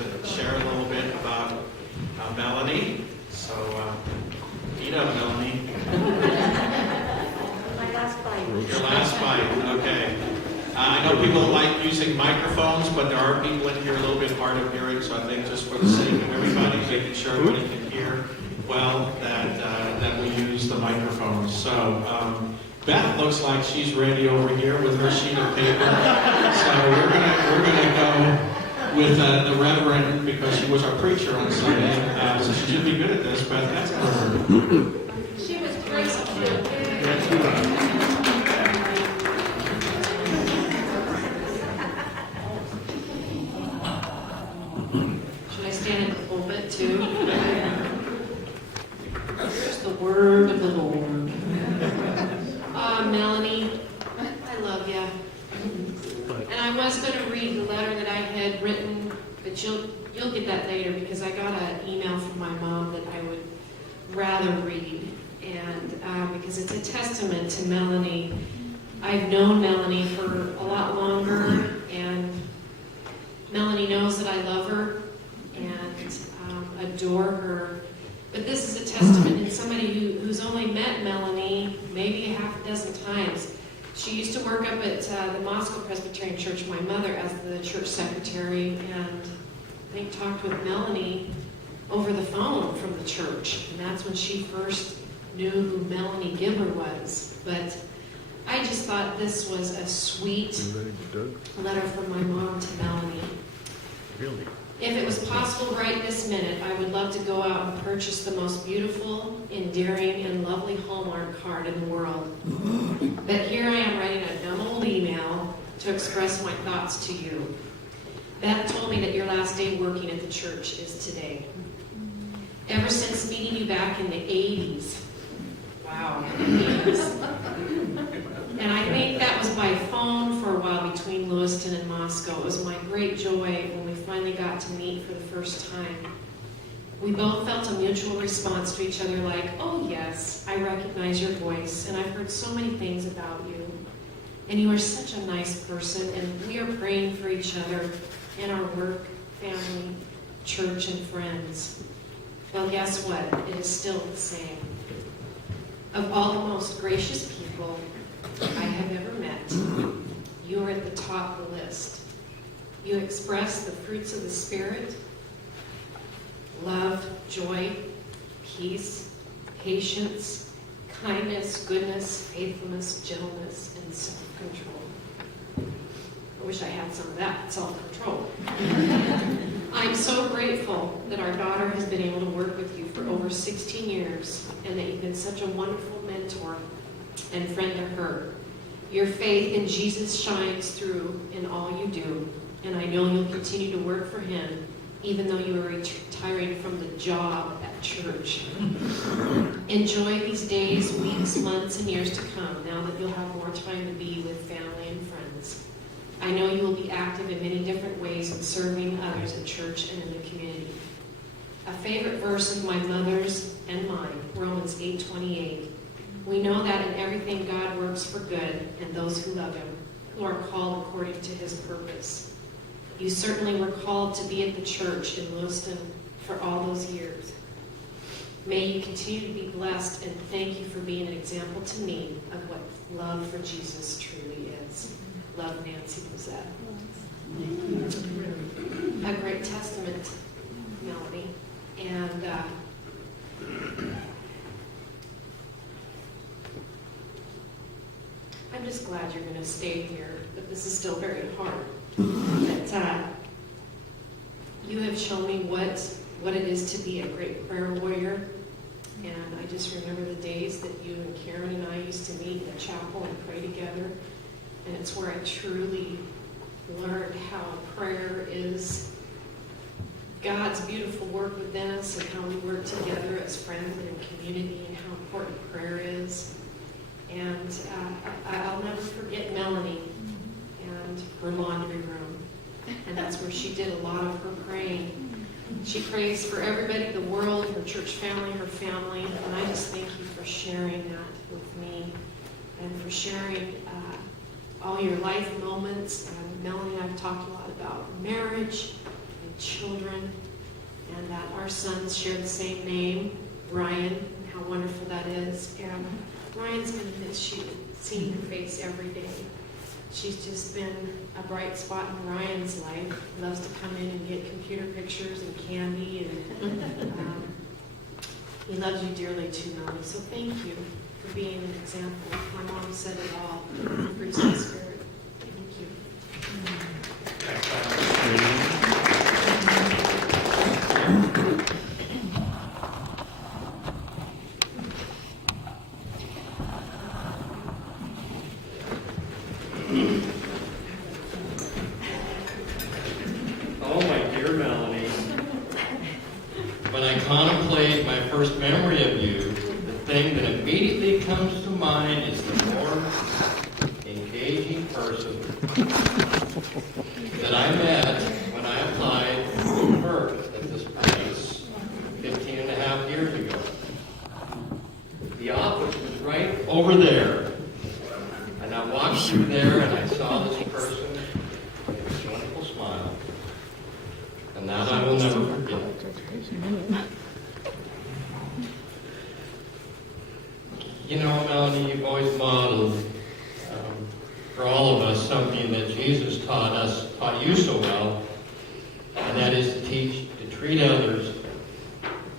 to share a little bit about Melanie. So, eat up, Melanie. My last bite. Your last bite, okay. I know people like using microphones, but there are people in here a little bit hard of hearing, so I think just for the sake of everybody, making sure everybody can hear well, that we use the microphones. So, Beth looks like she's ready over here with her sheet of paper. So we're gonna go with the Reverend, because she was our preacher on Sunday. So she should be good at this. Beth, that's her. She was great. Should I stand in the pulpit too? Here's the word of the Lord. Melanie, I love you. And I was going to read the letter that I had written, but you'll get that later, because I got an email from my mom that I would rather read, and because it's a testament to Melanie. I've known Melanie for a lot longer, and Melanie knows that I love her and adore her. But this is a testament in somebody who's only met Melanie maybe a half a dozen times. She used to work up at the Moscow Presbyterian Church, my mother, as the church secretary, and I think talked with Melanie over the phone from the church. And that's when she first knew who Melanie Gibber was. But I just thought this was a sweet letter from my mom to Melanie. Really? If it was possible right this minute, I would love to go out and purchase the most beautiful, endearing, and lovely Hallmark card in the world. But here I am writing a dumb old email to express my thoughts to you. Beth told me that your last day working at the church is today. Ever since meeting you back in the 80s, wow, 80s. And I think that was by phone for a while between Lewiston and Moscow. It was my great joy when we finally got to meet for the first time. We both felt a mutual response to each other like, oh yes, I recognize your voice, and I've heard so many things about you. And you are such a nice person, and we are praying for each other in our work, family, church, and friends. Well, guess what? It is still the same. Of all the most gracious people I have ever met, you are at the top of the list. You express the fruits of the Spirit: love, joy, peace, patience, kindness, goodness, faithfulness, gentleness, and self-control. I wish I had some of that self-control. I'm so grateful that our daughter has been able to work with you for over 16 years, and that you've been such a wonderful mentor and friend to her. Your faith in Jesus shines through in all you do, and I know you'll continue to work for him, even though you are retiring from the job at church. Enjoy these days, weeks, months, and years to come, now that you'll have more time to be with family and friends. I know you will be active in many different ways in serving others at church and in the community. A favorite verse of my mother's and mine, Romans 8:28. We know that in everything God works for good, and those who love him, who are called according to his purpose. You certainly were called to be at the church in Lewiston for all those years. May you continue to be blessed, and thank you for being an example to me of what love for Jesus truly is. Love, Nancy Bozette. A great testament, Melanie. And I'm just glad you're going to stay here, but this is still very hard. But you have shown me what it is to be a great prayer warrior. And I just remember the days that you and Karen and I used to meet in the chapel and pray together. And it's where I truly learned how prayer is God's beautiful work within us, and how we work together as friends and in community, and how important prayer is. And I'll never forget Melanie and her laundry room. And that's where she did a lot of her praying. She prays for everybody, the world, her church family, her family. And I just thank you for sharing that with me, and for sharing all your life moments. And Melanie and I have talked a lot about marriage and children, and that our sons share the same name, Ryan, and how wonderful that is. And Ryan's going to miss you, seeing your face every day. She's just been a bright spot in Ryan's life. He loves to come in and get computer pictures and candy, and he loves you dearly too, Melanie. So thank you for being an example. My mom said it all. Fruits of the Spirit. Thank you. Oh, my dear Melanie, when I contemplate my first memory of you, the thing that immediately comes to mind is the more engaging person that I met when I applied for work at this place 15 and a half years ago. The office was right over there, and I walked through there and I saw this person with this wonderful smile. And that I will never forget. You know, Melanie, you've always modeled for all of us something that Jesus taught you so well, and that is to treat others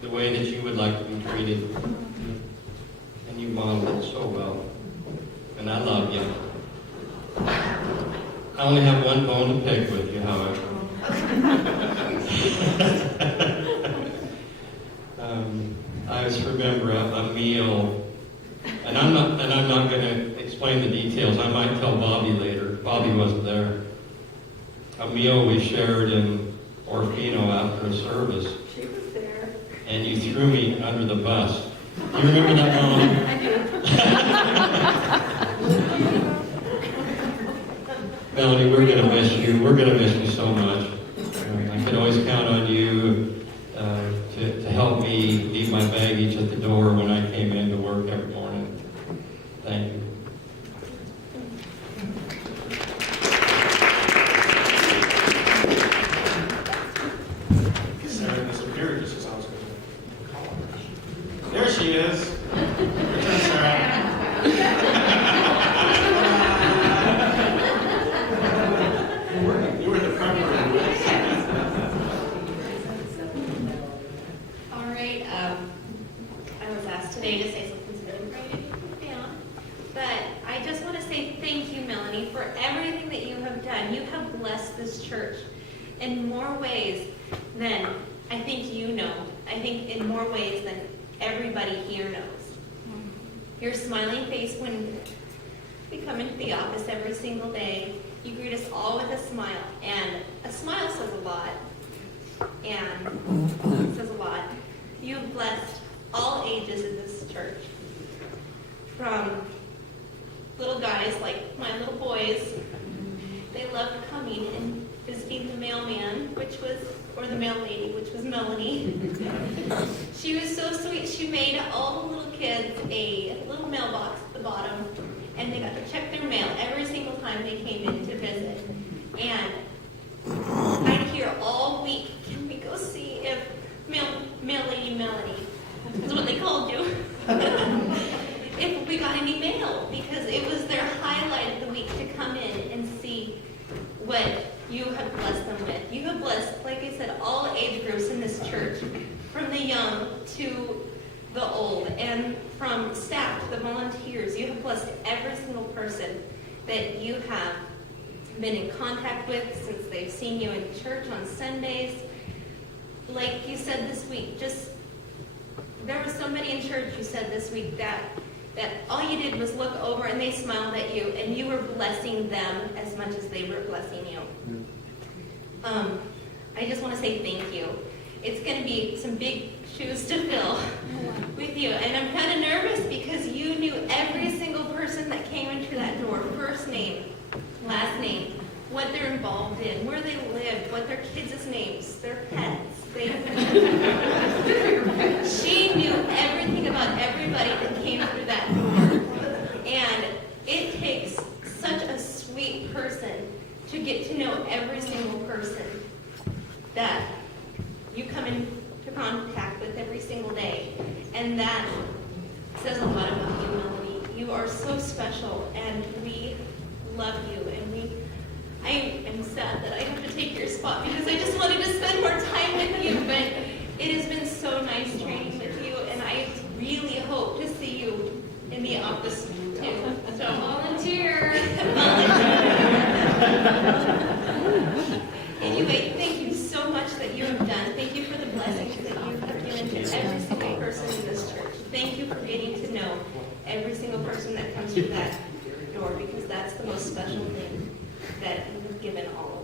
the way that you would like to be treated. And you modeled it so well. And I love you. I only have one bone to pick with you, however. I just remember a meal, and I'm not going to explain the details. I might tell Bobby later. Bobby wasn't there. A meal we shared in Orfino after a service. She was there. And you threw me under the bus. Do you remember that, Melanie? I do. Melanie, we're going to miss you. We're going to miss you so much. I can always count on you to help me leave my baggage at the door when I came in to work every morning. Thank you. Sarah disappeared just as I was going to call her. There she is. Return, Sarah. You were the front row. All right, I was asked today to say something so I'm going to put down. But I just want to say thank you, Melanie, for everything that you have done. You have blessed this church in more ways than I think you know. I think in more ways than everybody here knows. Your smiling face when we come into the office every single day, you greet us all with a smile. And a smile says a lot. And it says a lot. You have blessed all ages in this church. From little guys like my little boys, they loved coming and visiting the mailman, or the mail lady, which was Melanie. She was so sweet. She made all the little kids a little mailbox at the bottom, and they got to check their mail every single time they came in to visit. And I'd hear all week, can we go see if mail lady Melanie, is what they called you, if we got any mail, because it was their highlight of the week to come in and see what you have blessed them with. You have blessed, like I said, all age groups in this church, from the young to the old, and from staff to the volunteers. You have blessed every single person that you have been in contact with since they've seen you in church on Sundays. Like you said this week, there was somebody in church who said this week that all you did was look over and they smiled at you, and you were blessing them as much as they were blessing you. I just want to say thank you. It's going to be some big shoes to fill with you, and I'm kind of nervous because you knew every single person that came into that door, first name, last name, what they're involved in, where they lived, what their kids' names, their pets. She knew everything about everybody that came through that door. And it takes such a sweet person to get to know every single person. that you come into contact with every single day. And that says a lot about you, Melanie. You are so special, and we love you. And I am sad that I have to take your spot because I just wanted to spend more time with you. But it has been so nice training with you, and I really hope to see you in the office too. So Volunteer. Anyway, thank you so much that you have done. Thank you for the blessings that you have given to every single person in this church. Thank you for getting to know every single person that comes through that door, because that's the most special thing that you have given all of us.